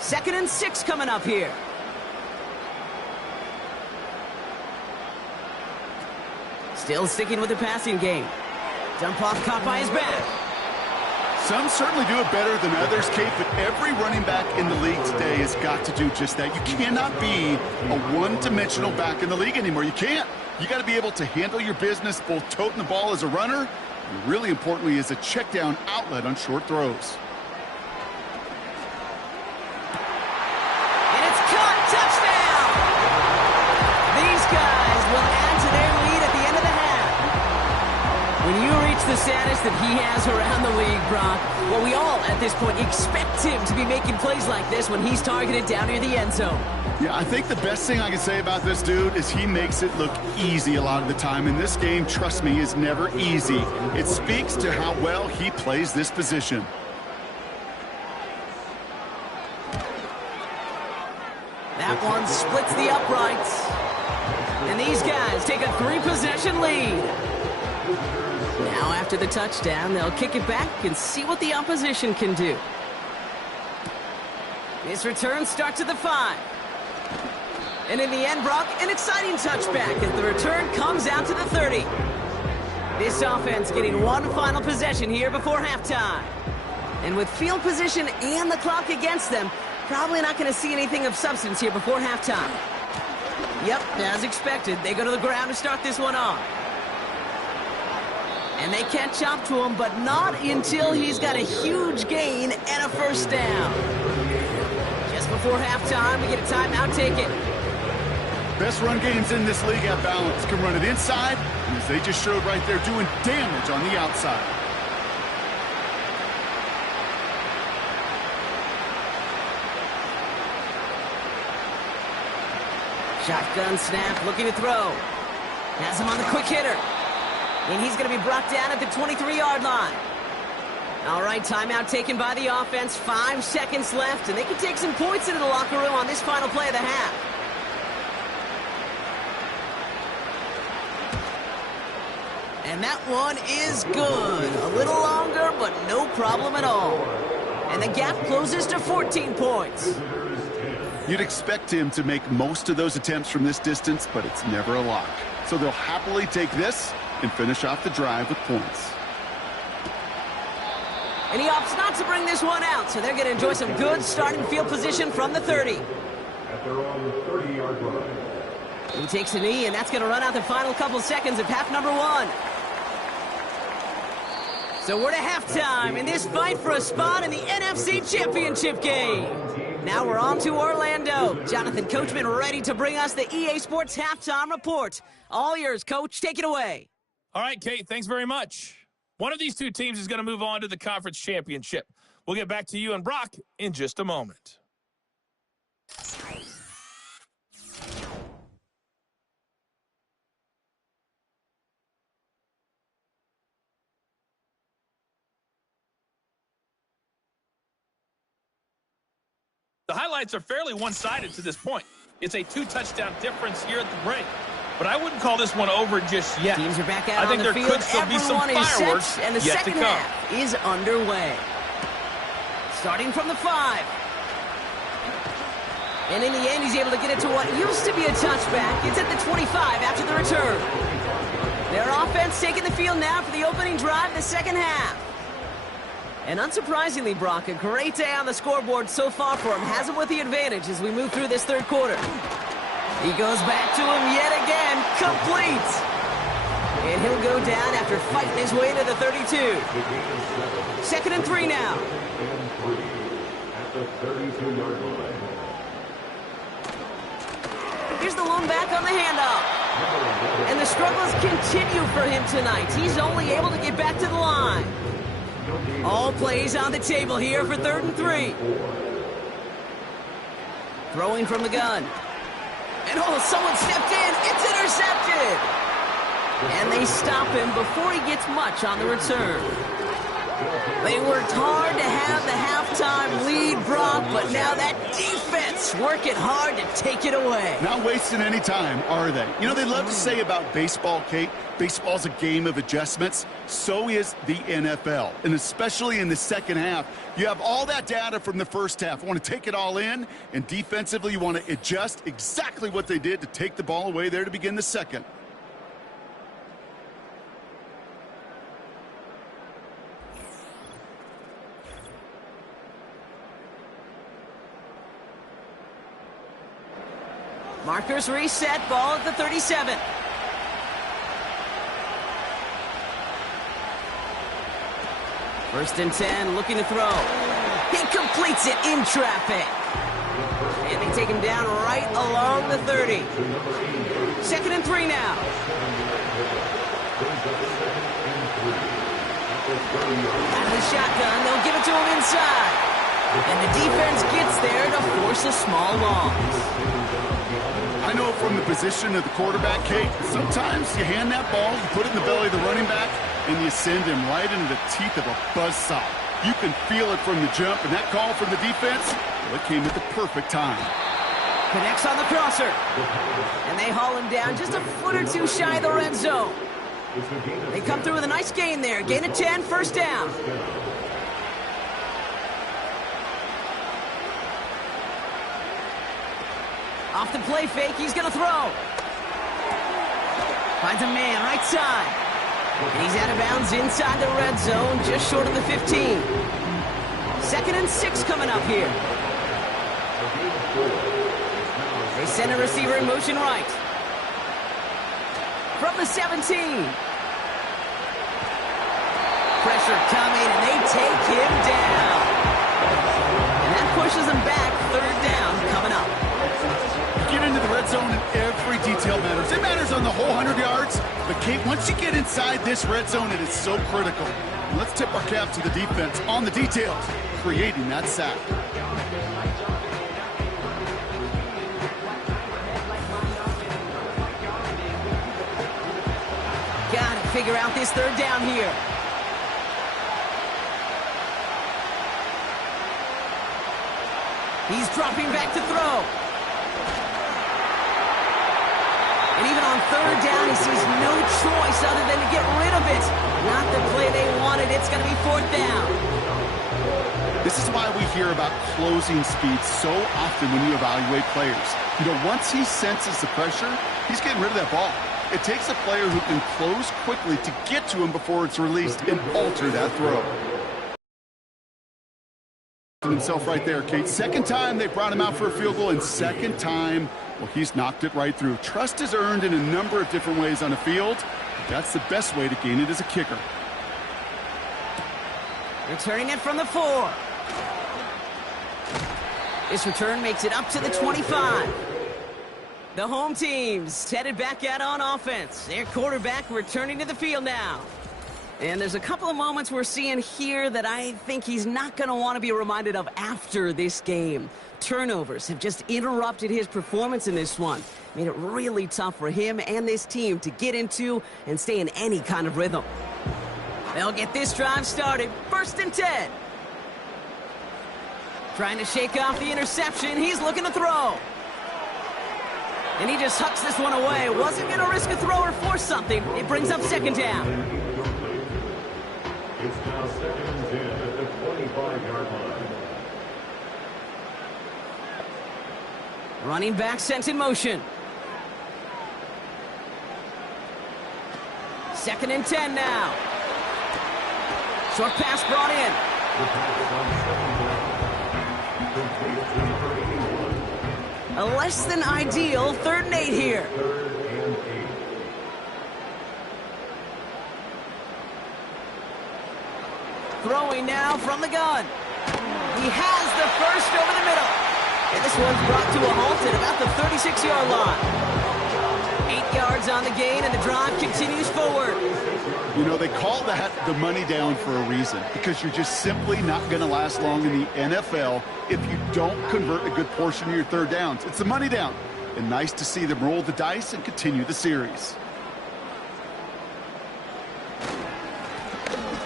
2nd and 6 coming up here. Still sticking with the passing game. Dump off caught by his back. Some certainly do it better than others, Kate, but every running back in the league today has got to do just that. You cannot be a one-dimensional back in the league anymore. You can't. You got to be able to handle your business, both toting the ball as a runner, and really importantly as a check-down outlet on short throws. And it's caught. Touchdown! These guys will add to their lead at the end of the half. When you reach the status that he has around the league, Brock, well, we all, at this point, expect him to be making plays like this when he's targeted down near the end zone. Yeah, I think the best thing I can say about this dude is he makes it look easy a lot of the time. And this game, trust me, is never easy. It speaks to how well he plays this position. That one splits the uprights. And these guys take a 3-possession lead. Now after the touchdown, they'll kick it back and see what the opposition can do. This return starts at the 5. And in the end, Brock, an exciting touchback as the return comes out to the 30. This offense getting one final possession here before halftime. And with field position and the clock against them, probably not going to see anything of substance here before halftime. Yep, as expected, they go to the ground to start this one off. And they catch up to him, but not until he's got a huge gain and a 1st down. Just before halftime, we get a timeout taken. Best run games in this league have balance. Can run it inside, and as they just showed right there, doing damage on the outside. Shotgun snap, looking to throw. Has him on the quick hitter. And he's going to be brought down at the 23-yard line. All right, timeout taken by the offense. 5 seconds left, and they can take some points into the locker room on this final play of the half. And that one is good. A little longer, but no problem at all. And the gap closes to 14 points. You'd expect him to make most of those attempts from this distance, but it's never a lock. So they'll happily take this and finish off the drive with points. And he opts not to bring this one out, so they're going to enjoy some good starting field position from the 30. At their own 30-yard line. He takes a knee, and that's going to run out the final couple seconds of half number 1. So we're to halftime in this fight for a spot in the NFC Championship game. Now we're on to Orlando. Jonathan Coachman ready to bring us the EA Sports Halftime Report. All yours, Coach. Take it away. All right, Kate, thanks very much. One of these two teams is going to move on to the conference championship. We'll get back to you and Brock in just a moment. The highlights are fairly one-sided to this point. It's a 2-touchdown difference here at the break. But I wouldn't call this one over just yet. Teams are back out I think on the there field. could still be some Everyone is fireworks set, and the yet second to come. half is underway. Starting from the 5. And in the end, he's able to get it to what used to be a touchback. It's at the 25 after the return. Their offense taking the field now for the opening drive, the second half. And unsurprisingly, Brock, a great day on the scoreboard so far for him. Has him with the advantage as we move through this third quarter. He goes back to him yet again, complete. And he'll go down after fighting his way to the 32. Second and 3 now. And 3 at the 32-yard line. Here's the lone back on the handoff. And the struggles continue for him tonight. He's only able to get back to the line. All plays on the table here for 3rd and 3. Throwing from the gun. And someone stepped in. It's intercepted. And they stop him before he gets much on the return. They worked hard to have the halftime lead, Brock, but now that defense working hard to take it away. Not wasting any time, are they? You know, they love to say about baseball, Kate, baseball's a game of adjustments. So is the NFL. And especially in the second half, you have all that data from the first half. You want to take it all in, and defensively you want to adjust exactly what they did to take the ball away there to begin the second. Markers reset, ball at the 37. First and 10, looking to throw. He completes it in traffic. And they take him down right along the 30. Second and 3 now. Out of the shotgun, they'll give it to him inside. And the defense gets there to force a small loss. I know from the position of the quarterback, Kate, sometimes you hand that ball, you put it in the belly of the running back, and you send him right into the teeth of a buzzsaw. You can feel it from the jump, and that call from the defense, well, it came at the perfect time. Connects on the crosser. And they haul him down just a foot or two shy of the red zone. They come through with a nice gain there. Gain of 10, first down. Off the play fake, he's going to throw. Finds a man, right side. And he's out of bounds inside the red zone, just short of the 15. 2nd and 6 coming up here. They send a receiver in motion right. From the 17. Pressure coming, and they take him down. And that pushes him back, 3rd down coming up. Get into the red zone and every detail matters. It matters on the whole 100 yards. But, Kate, once you get inside this red zone, it is so critical. And let's tip our cap to the defense on the details, creating that sack. Got to figure out this 3rd down here. He's dropping back to throw. And even on third down, he sees no choice other than to get rid of it. Not the play they wanted. It's going to be fourth down. This is why we hear about closing speed so often when you evaluate players. You know, once he senses the pressure, he's getting rid of that ball. It takes a player who can close quickly to get to him before it's released and alter that throw. Himself right there, Kate. Second time they brought him out for a field goal, and second time, well, he's knocked it right through. Trust is earned in a number of different ways on the field. That's the best way to gain it as a kicker. Returning it from the 4. This return makes it up to the 25. The home team's headed back out on offense. Their quarterback returning to the field now. And there's a couple of moments we're seeing here that I think he's not going to want to be reminded of after this game. Turnovers have just interrupted his performance in this one. Made it really tough for him and this team to get into and stay in any kind of rhythm. They'll get this drive started. 1st and 10. Trying to shake off the interception. He's looking to throw. And he just hucks this one away. Wasn't going to risk a throw or force something. It brings up 2nd down. It's now 2nd and 10 at the 25-yard line. Running back sent in motion. 2nd and 10 now. Short pass brought in. A less than ideal 3rd and 8 here. Throwing now from the gun. He has the first over the middle. And this one's brought to a halt at about the 36-yard line. 8 yards on the gain, and the drive continues forward. You know, they call that the money down for a reason, because you're just simply not going to last long in the NFL if you don't convert a good portion of your 3rd downs. It's the money down. And nice to see them roll the dice and continue the series.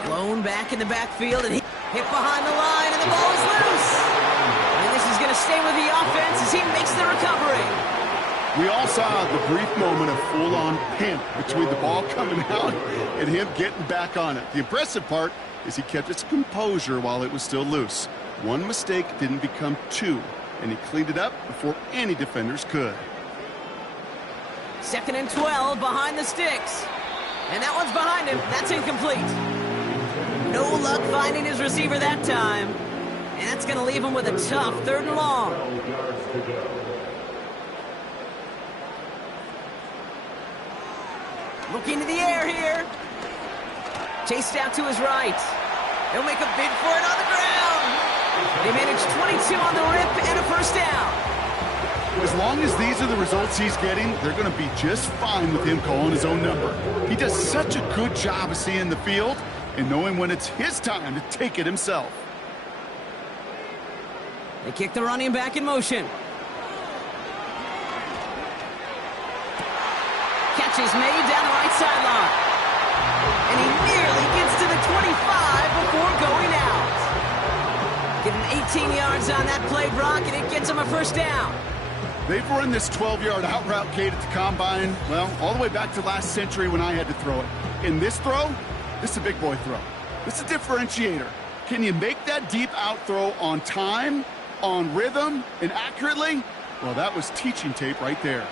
Blown back in the backfield, and he hit behind the line, and the ball is loose. And this is going to stay with the offense as he makes the recovery. We all saw the brief moment of full-on pimp between the ball coming out and him getting back on it. The impressive part is he kept his composure while it was still loose. One mistake didn't become 2, and he cleaned it up before any defenders could. 2nd and 12 behind the sticks. And that one's behind him. That's incomplete. No luck finding his receiver that time. And that's going to leave him with a tough 3rd and long. 12 yards to go. Looking to the air here. Chased out to his right. He'll make a bid for it on the ground. They manage 22 on the rip and a 1st down. As long as these are the results he's getting, they're going to be just fine with him calling his own number. He does such a good job of seeing the field and knowing when it's his time to take it himself. They kick the running back in motion. Catch is made down the right sideline. And he nearly gets to the 25 before going out. Give him 18 yards on that play, Brock, and it gets him a 1st down. They've run this 12-yard out route, Kate, at the Combine, well, all the way back to last century when I had to throw it. In this throw, this is a big boy throw. This is a differentiator. Can you make that deep out throw on time, on rhythm, and accurately? Well, that was teaching tape right there.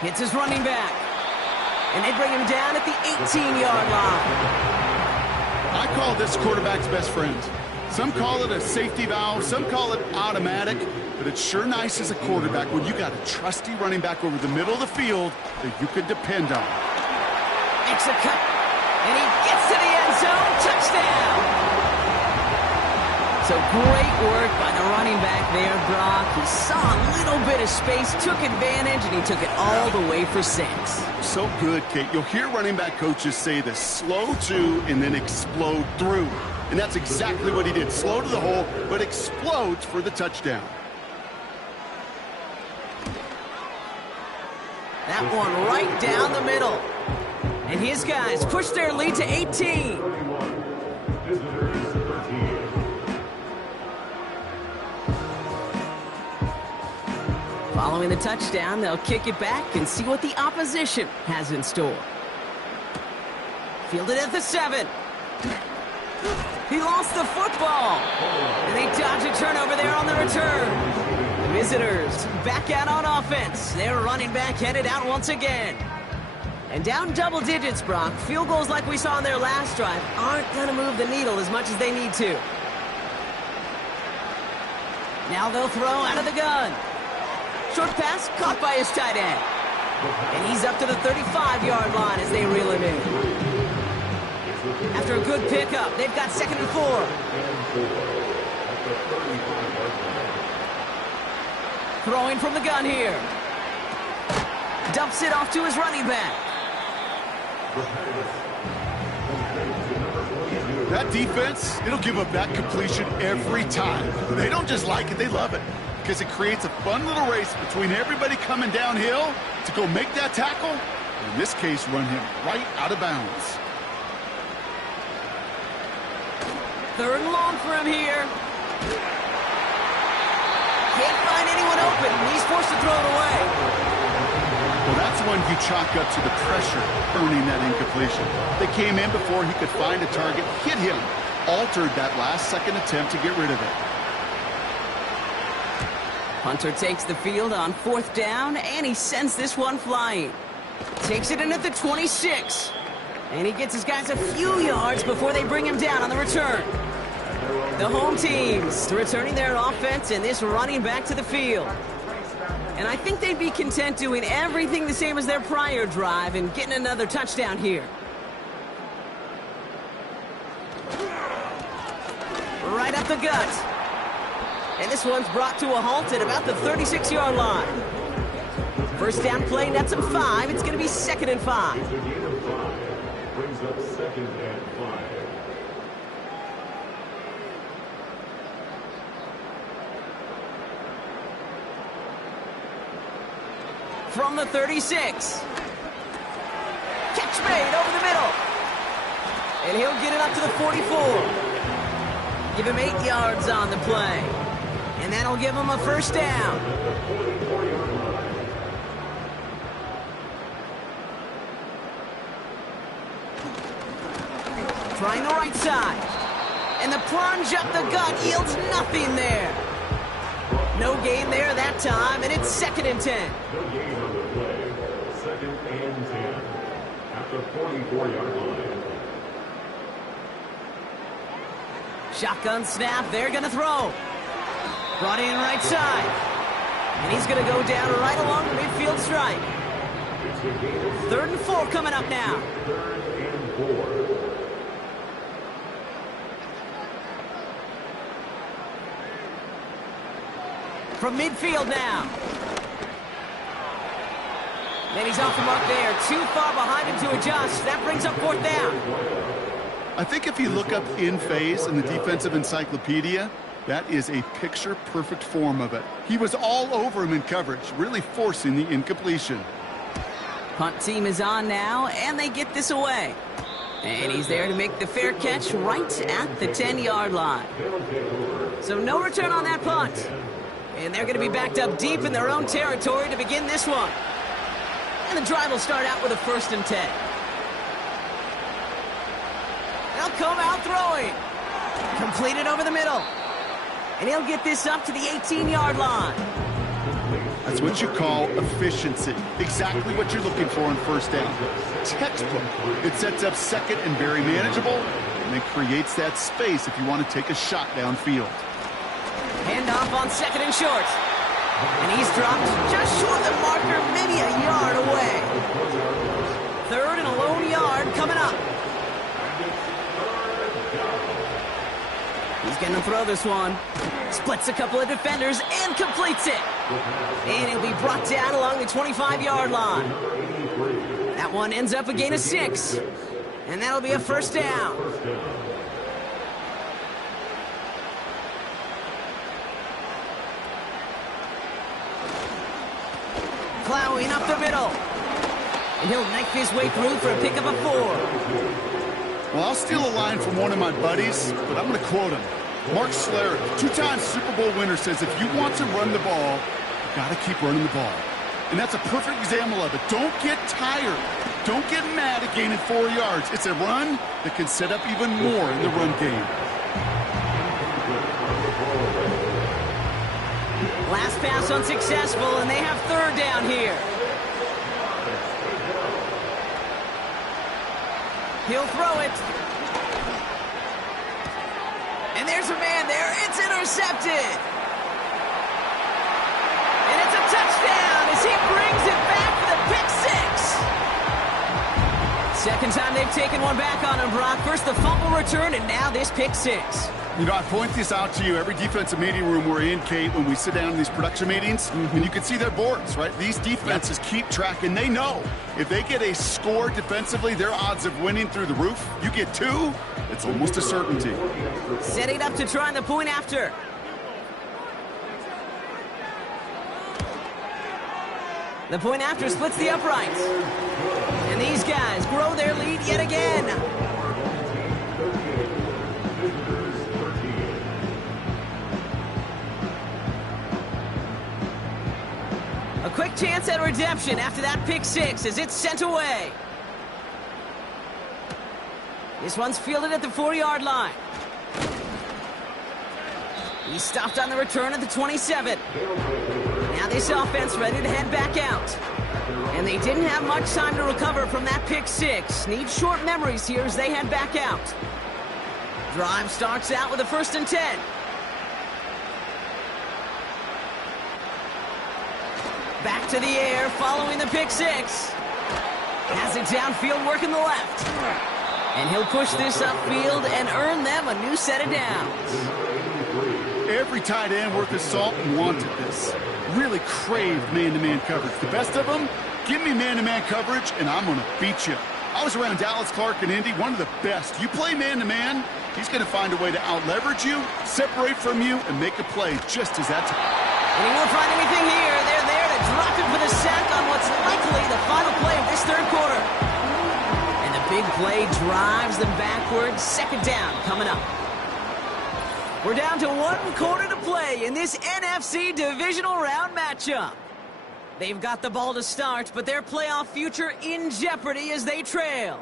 Hits his running back. And they bring him down at the 18-yard line. I call this quarterback's best friend. Some call it a safety valve, some call it automatic, but it's sure nice as a quarterback when you got a trusty running back over the middle of the field that you can depend on. Makes a cut, and he gets to the end zone. Touchdown! So great work by the running back there, Brock. He saw a little bit of space, took advantage, and he took it all the way for 6. So good, Kate. You'll hear running back coaches say this: slow to and then explode through. And that's exactly what he did. Slow to the hole, but explodes for the touchdown. That one right down the middle. And his guys push their lead to 18. 31. Visitors 13. Following the touchdown, they'll kick it back and see what the opposition has in store. Fielded at the 7. He lost the football. And they dodge a turnover there on the return. The visitors back out on offense. Their running back headed out once again. And down double digits, Brock. Field goals like we saw on their last drive aren't going to move the needle as much as they need to. Now they'll throw out of the gun. Short pass caught by his tight end. And he's up to the 35-yard line as they reel him in. After a good pickup, they've got 2nd and 4. Throwing from the gun here. Dumps it off to his running back. That defense, it'll give up that completion every time. They don't just like it, they love it. Because it creates a fun little race between everybody coming downhill to go make that tackle. And in this case, run him right out of bounds. 3rd and long for him here. Can't find anyone open. He's forced to throw it away. Well, that's one you chalk up to the pressure earning that incompletion. They came in before he could find a target, hit him, altered that last-second attempt to get rid of it. Hunter takes the field on 4th down, and he sends this one flying. Takes it in at the 26. And he gets his guys a few yards before they bring him down on the return. The home teams returning their offense and this running back to the field. And I think they'd be content doing everything the same as their prior drive and getting another touchdown here. Right up the gut. And this one's brought to a halt at about the 36-yard line. First down play, nets him 5. It's going to be 2nd and 5. Brings up 2nd and 5. From the 36. Catch made over the middle. And he'll get it up to the 44. Give him 8 yards on the play. And that'll give him a first down. Trying the right side. And the plunge up the gut yields nothing there. No gain there that time, and it's 2nd and 10. No gain on the play. 2nd and 10. At the 44-yard line. Shotgun snap, they're going to throw. Brought in right side. And he's going to go down right along the midfield stripe. 3rd and 4 coming up now. 3rd and 4. From midfield now. And he's off the mark there. Too far behind him to adjust. That brings up 4th down. I think if you look up in phase in the defensive encyclopedia, that is a picture-perfect form of it. He was all over him in coverage, really forcing the incompletion. Punt team is on now, and they get this away. And he's there to make the fair catch right at the 10-yard line. So no return on that punt. And they're going to be backed up deep in their own territory to begin this one. And the drive will start out with a 1st and 10. They'll come out throwing. Completed over the middle. And he'll get this up to the 18-yard line. That's what you call efficiency. Exactly what you're looking for on 1st down. Textbook. It sets up 2nd and very manageable, and it creates that space if you want to take a shot downfield. Handoff on 2nd and short. And he's dropped just short of the marker, maybe a yard away. 3rd and a lone yard coming up. He's going to throw this one. Splits a couple of defenders and completes it. And it'll be brought down along the 25-yard line. That one ends up a gain of 6. And that'll be a 1st down. Plowing up the middle. And he'll knife his way through for a pickup of 4. Well, I'll steal a line from one of my buddies, but I'm going to quote him. Mark Schlereth, 2-time Super Bowl winner, says if you want to run the ball, Got to keep running the ball. And that's a perfect example of it. Don't get tired. Don't get mad at gaining 4 yards. It's a run that can set up even more in the run game. Last pass unsuccessful, and they have third down here. He'll throw it. And there's a man there. It's intercepted. And it's a touchdown as he brings it back for the pick six. Second time they've taken one back on him, Brock. First the fumble return, and now this pick six. You know, I point this out to you every defensive meeting room we're in, Kate, when we sit down in these production meetings, and you can see their boards, right? These defenses keep track, and they know if they get a score defensively, their odds of winning through the roof. You get 2, it's almost a certainty. Setting up to try the point after. The point after splits the uprights. And these guys grow their lead yet again. A quick chance at redemption after that pick six as it's sent away. This one's fielded at the 4-yard line. He's stopped on the return at the 27. Now this offense ready to head back out. And they didn't have much time to recover from that pick six. Need short memories here as they head back out. Drive starts out with a 1st and 10. Back to the air following the pick six. Has it downfield working the left. And he'll push this upfield and earn them a new set of downs. Every tight end worth his salt wanted this. Really craved man-to-man coverage. The best of them, give me man-to-man coverage and I'm going to beat you. I was around Dallas Clark and Indy, one of the best. You play man-to-man, he's going to find a way to out-leverage you, separate from you, and make a play just as that time. And he won't find anything here. They're there to drop him for the sack on what's likely the final play of this third quarter. And the big play drives them backwards. Second down coming up. We're down to 1 quarter to play in this NFC divisional round matchup. They've got the ball to start, but their playoff future in jeopardy as they trail.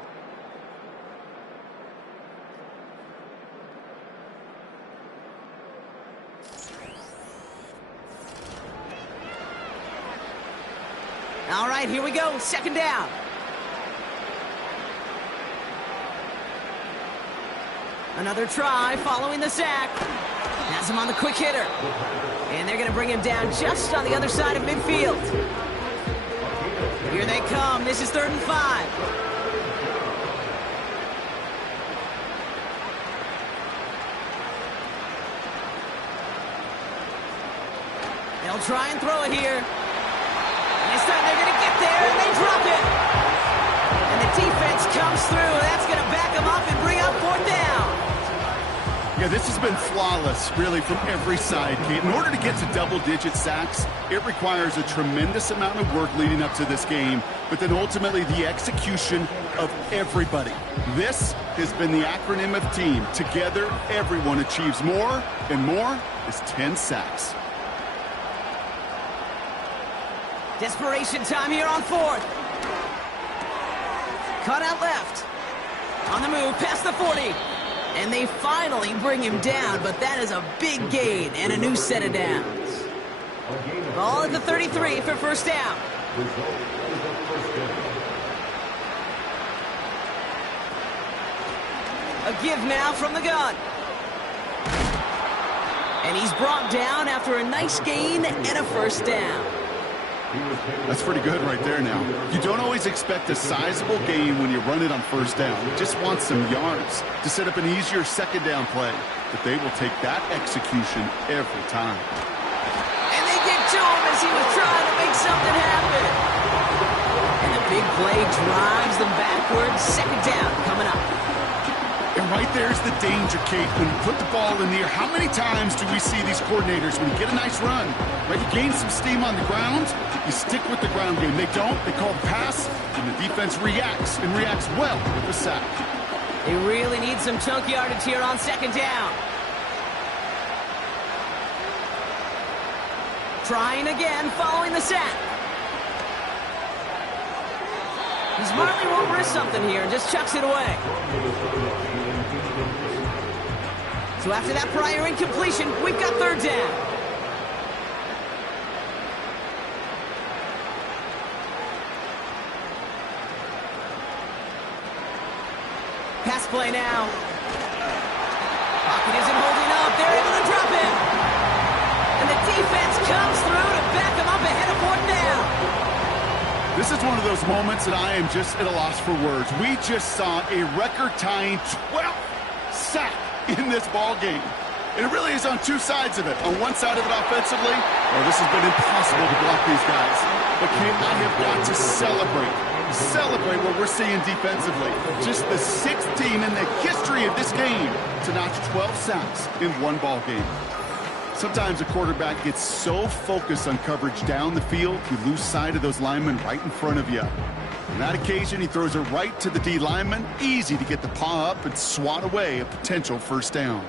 All right, here we go. Second down. Another try following the sack. Has him on the quick hitter. And they're going to bring him down just on the other side of midfield. Here they come. This is 3rd and 5. They'll try and throw it here. This time they're going to get there, and they drop it. And the defense comes through. That's going to back them up and bring up 4th down. Yeah, this has been flawless, really, from every side, Kate. In order to get to double-digit sacks, it requires a tremendous amount of work leading up to this game, but then ultimately the execution of everybody. This has been the acronym of team. Together, everyone achieves more, and more is 10 sacks. Desperation time here on 4th. Cut out left. On the move, past the 40. And they finally bring him down, but that is a big gain and a new set of downs. Ball at the 33 for 1st down. A give now from the gun. And he's brought down after a nice gain and a 1st down. That's pretty good right there now. You don't always expect a sizable gain when you run it on 1st down. You just want some yards to set up an easier 2nd down play. But they will take that execution every time. And they get to him as he was trying to make something happen. And the big play drives them backwards. 2nd down coming up. And right there's the danger, Kate. When you put the ball in the air, how many times do we see these coordinators, when you get a nice run, right, you gain some steam on the ground, you stick with the ground game. They don't, they call the pass, and the defense reacts, and reacts well with the sack. They really need some chunk yardage here on 2nd down. Trying again following the sack. He smartly won't risk something here and just chucks it away. So after that prior incompletion, we've got third down. Pass play now. Pocket isn't holding up. They're able to drop him. And the defense comes through to back him up ahead of fourth down. This is one of those moments that I am just at a loss for words. We just saw a record-tying 12th sack in this ball game. And it really is on two sides of it. On one side of it offensively, well, this has been impossible to block these guys. But Kate, I have got to celebrate what we're seeing defensively. Just the sixth team in the history of this game to notch 12 sacks in one ball game. Sometimes a quarterback gets so focused on coverage down the field, you lose sight of those linemen right in front of you. On that occasion, he throws it right to the D lineman. Easy to get the paw up and swat away a potential first down.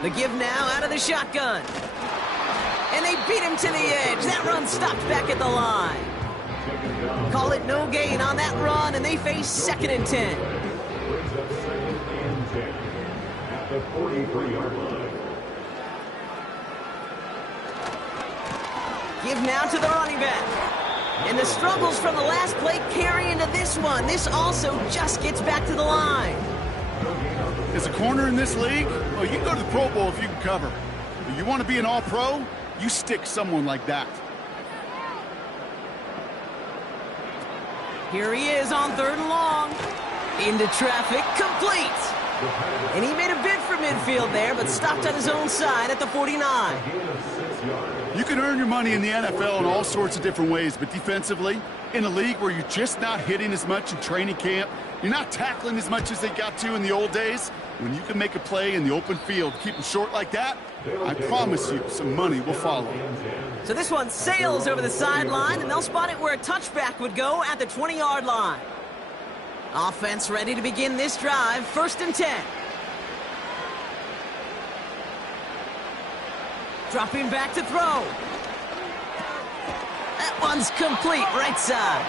The give now out of the shotgun. And they beat him to the edge. That run stopped back at the line. Call it no gain on that run, and they face 2nd and 10. Brings up 2nd and 10 at the 43-yard line. Give now to the running back. And the struggles from the last play carry into this one. This also just gets back to the line. As a corner in this league, well, you can go to the Pro Bowl if you can cover. If you want to be an all-pro, you stick someone like that. Here he is on 3rd and long. Into traffic, complete. And he made a bid for midfield there, but stopped on his own side at the 49. You can earn your money in the NFL in all sorts of different ways, but defensively, in a league where you're just not hitting as much in training camp, you're not tackling as much as they got to in the old days, when you can make a play in the open field, keep them short like that, I promise you some money will follow. So this one sails over the sideline, and they'll spot it where a touchback would go at the 20-yard line. Offense ready to begin this drive, 1st and 10. Dropping back to throw. That one's complete, right side.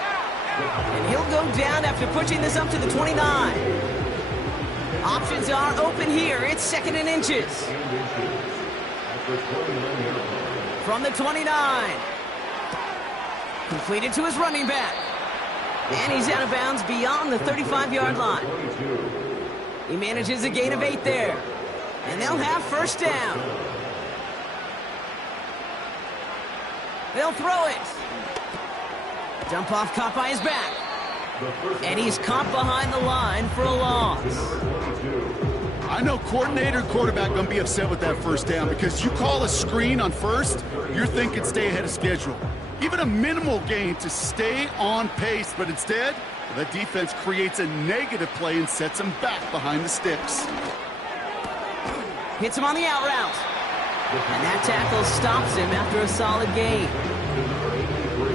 And he'll go down after pushing this up to the 29. Options are open here. It's 2nd and inches. From the 29. Completed to his running back. And he's out of bounds beyond the 35-yard line. He manages a gain of 8 there. And they'll have 1st down. They'll throw it. Jump off caught by his back. And he's caught behind the line for a loss. I know coordinator and quarterback going to be upset with that 1st down because you call a screen on 1st, you're thinking stay ahead of schedule. Even a minimal gain to stay on pace, but instead, that defense creates a negative play and sets him back behind the sticks. Hits him on the out route. And that tackle stops him after a solid gain.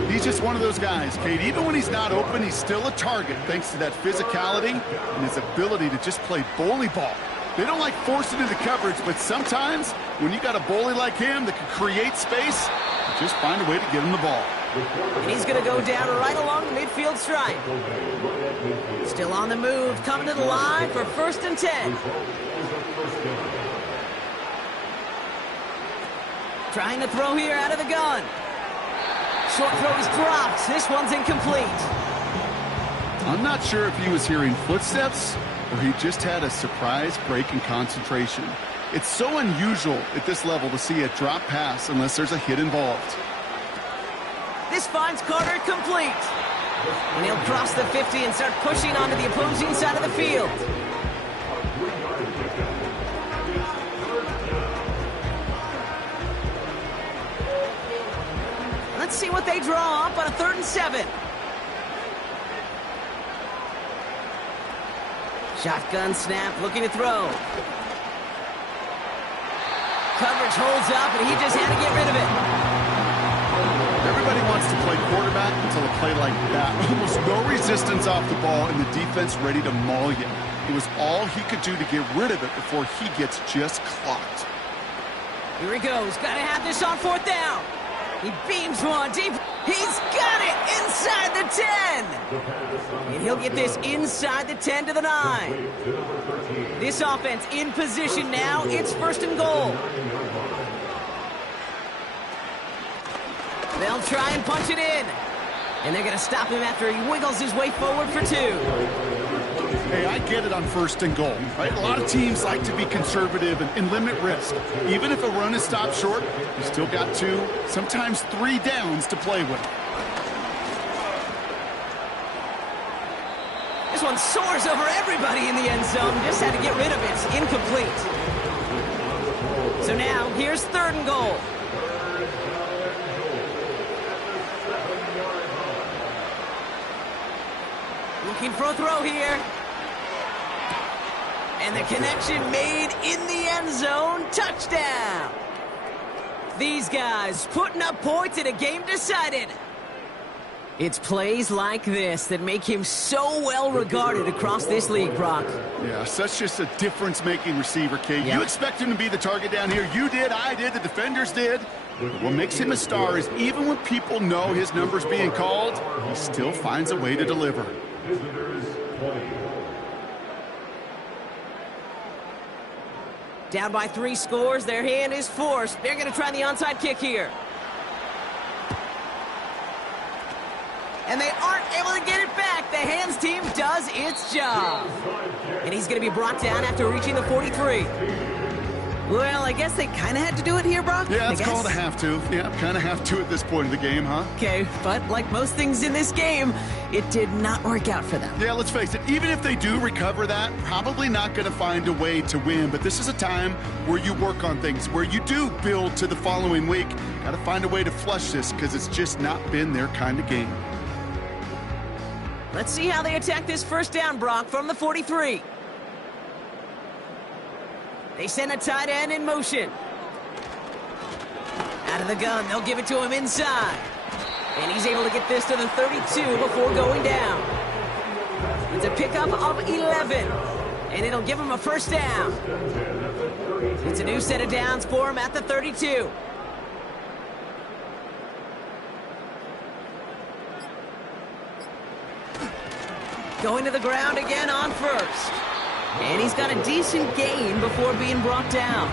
He's just one of those guys, Kate. Even when he's not open, he's still a target thanks to that physicality and his ability to just play bully ball. They don't like forcing into coverage, but sometimes when you got a bully like him that can create space, you just find a way to get him the ball. And he's going to go down right along the midfield stripe. Still on the move, coming to the line for 1st and 10. Trying to throw here out of the gun. Short throw is dropped. This one's incomplete. I'm not sure if he was hearing footsteps or he just had a surprise break in concentration. It's so unusual at this level to see a drop pass unless there's a hit involved. This finds Carter complete. And he'll cross the 50 and start pushing onto the opposing side of the field. Let's see what they draw up on a 3rd and 7. Shotgun snap, looking to throw. Coverage holds up, and he just had to get rid of it. Everybody wants to play quarterback until a play like that. Almost no resistance off the ball and the defense ready to maul you. It was all he could do to get rid of it before he gets just clocked. Here he goes. Gotta have this on 4th down. He beams one deep. He's got it inside the 10. And he'll get this inside the 10 to the 9. This offense in position now. It's 1st and goal. They'll try and punch it in. And they're going to stop him after he wiggles his way forward for 2. Hey, I get it on 1st and goal, right? A lot of teams like to be conservative and limit risk. Even if a run is stopped short, you still got 2, sometimes 3 downs to play with. This one soars over everybody in the end zone. Just had to get rid of it. It's incomplete. So now, here's 3rd and goal. Looking for a throw here. And the connection made in the end zone. Touchdown. These guys putting up points in a game decided. It's plays like this that make him so well regarded across this league, Brock. Yeah, such just a difference-making receiver, Kate. Yep. You expect him to be the target down here. You did, I did, the defenders did. But what makes him a star is even when people know his number's being called, he still finds a way to deliver. Visitors 20. Down by 3 scores, their hand is forced. They're going to try the onside kick here. And they aren't able to get it back. The hands team does its job. And he's going to be brought down after reaching the 43. Well, I guess they kind of had to do it here, Brock. Yeah, it's called a have to. Yeah, kind of have to at this point in the game, huh? Okay, but like most things in this game, it did not work out for them. Yeah, let's face it, even if they do recover that, probably not going to find a way to win. But this is a time where you work on things, where you do build to the following week. Got to find a way to flush this because it's just not been their kind of game. Let's see how they attack this 1st down, Brock, from the 43. They send a tight end in motion. Out of the gun, they'll give it to him inside. And he's able to get this to the 32 before going down. It's a pickup of 11. And it'll give him a 1st down. It's a new set of downs for him at the 32. Going to the ground again on 1st. And he's got a decent gain before being brought down.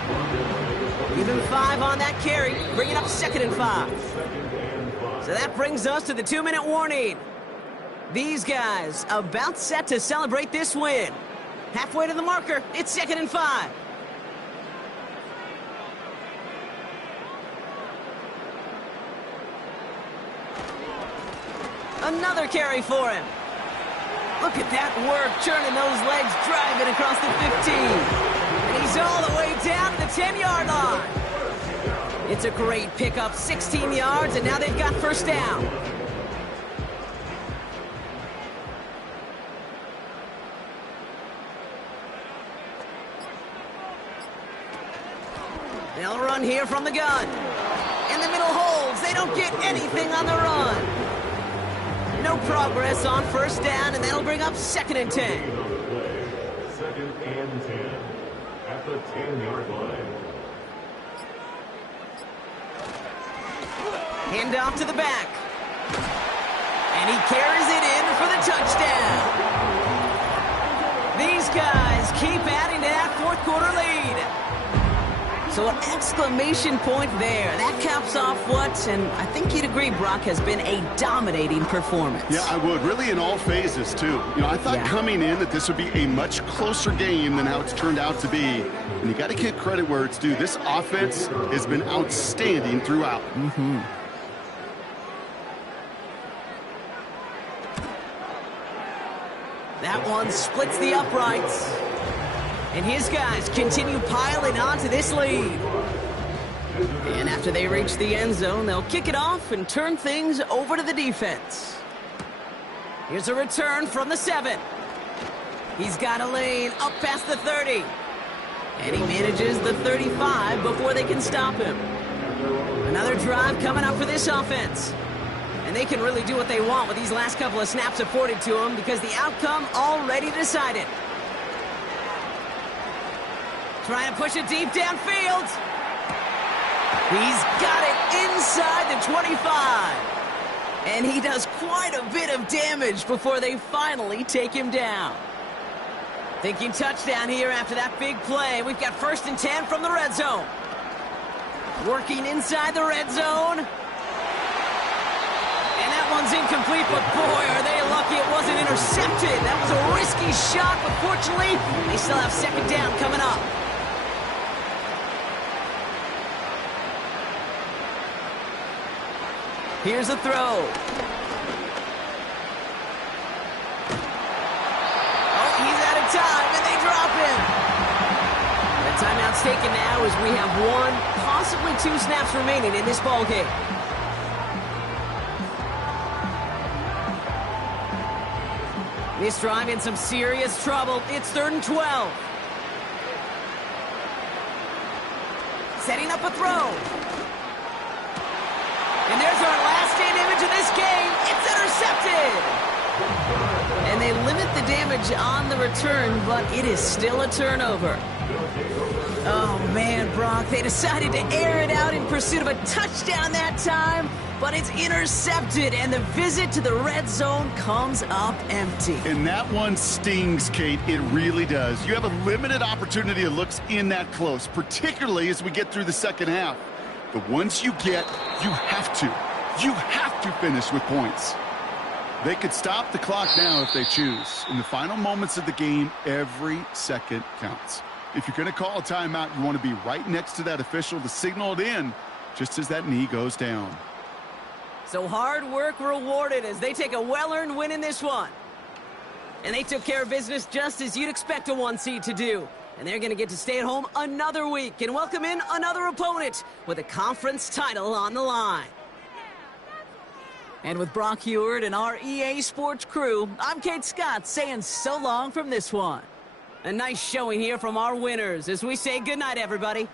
Give him 5 on that carry. Bring it up 2nd and 5. So that brings us to the 2-minute warning. These guys about set to celebrate this win. Halfway to the marker. It's 2nd and 5. Another carry for him. Look at that work, churning those legs, driving across the 15. And he's all the way down to the 10-yard line. It's a great pickup, 16 yards, and now they've got 1st down. They'll run here from the gun. In the middle holds, they don't get anything on the run. No progress on 1st down, and that'll bring up 2nd and 10. 2nd and 10 at the 10-yard line. Hand off to the back. And he carries it in for the touchdown. These guys keep adding to that 4th quarter lead. So an exclamation point there. That caps off what, and I think you'd agree, Brock, has been a dominating performance. Yeah, I would. Really in all phases, too. You know, I thought coming in that this would be a much closer game than how it's turned out to be. And you got to give credit where it's due. This offense has been outstanding throughout. Mm-hmm. That one splits the uprights. And his guys continue piling onto this lead. And after they reach the end zone, they'll kick it off and turn things over to the defense. Here's a return from the 7. He's got a lane up past the 30. And he manages the 35 before they can stop him. Another drive coming up for this offense. And they can really do what they want with these last couple of snaps afforded to them because the outcome already decided. Trying to push it deep downfield. He's got it inside the 25. And he does quite a bit of damage before they finally take him down. Thinking touchdown here after that big play. We've got 1st and 10 from the red zone. Working inside the red zone. And that one's incomplete, but boy, are they lucky it wasn't intercepted. That was a risky shot, but fortunately, they still have 2nd down coming up. Here's a throw. Oh, he's out of time, and they drop him. The timeout's taken now as we have 1, possibly 2 snaps remaining in this ballgame. This drive in some serious trouble. It's 3rd and 12. Setting up a throw. And there's our last stand image of this game. It's intercepted. And they limit the damage on the return, but it is still a turnover. Oh, man, Brock, they decided to air it out in pursuit of a touchdown that time, but it's intercepted, and the visit to the red zone comes up empty. And that one stings, Kate. It really does. You have a limited opportunity that looks in that close, particularly as we get through the second half. But once you get, you have to finish with points. They could stop the clock now if they choose. In the final moments of the game, every second counts. If you're going to call a timeout, you want to be right next to that official to signal it in just as that knee goes down. So hard work rewarded as they take a well-earned win in this one. And they took care of business just as you'd expect a 1 seed to do. And they're going to get to stay at home another week and welcome in another opponent with a conference title on the line. And with Brock Huard and our EA Sports crew, I'm Kate Scott saying so long from this one. A nice showing here from our winners as we say goodnight, everybody.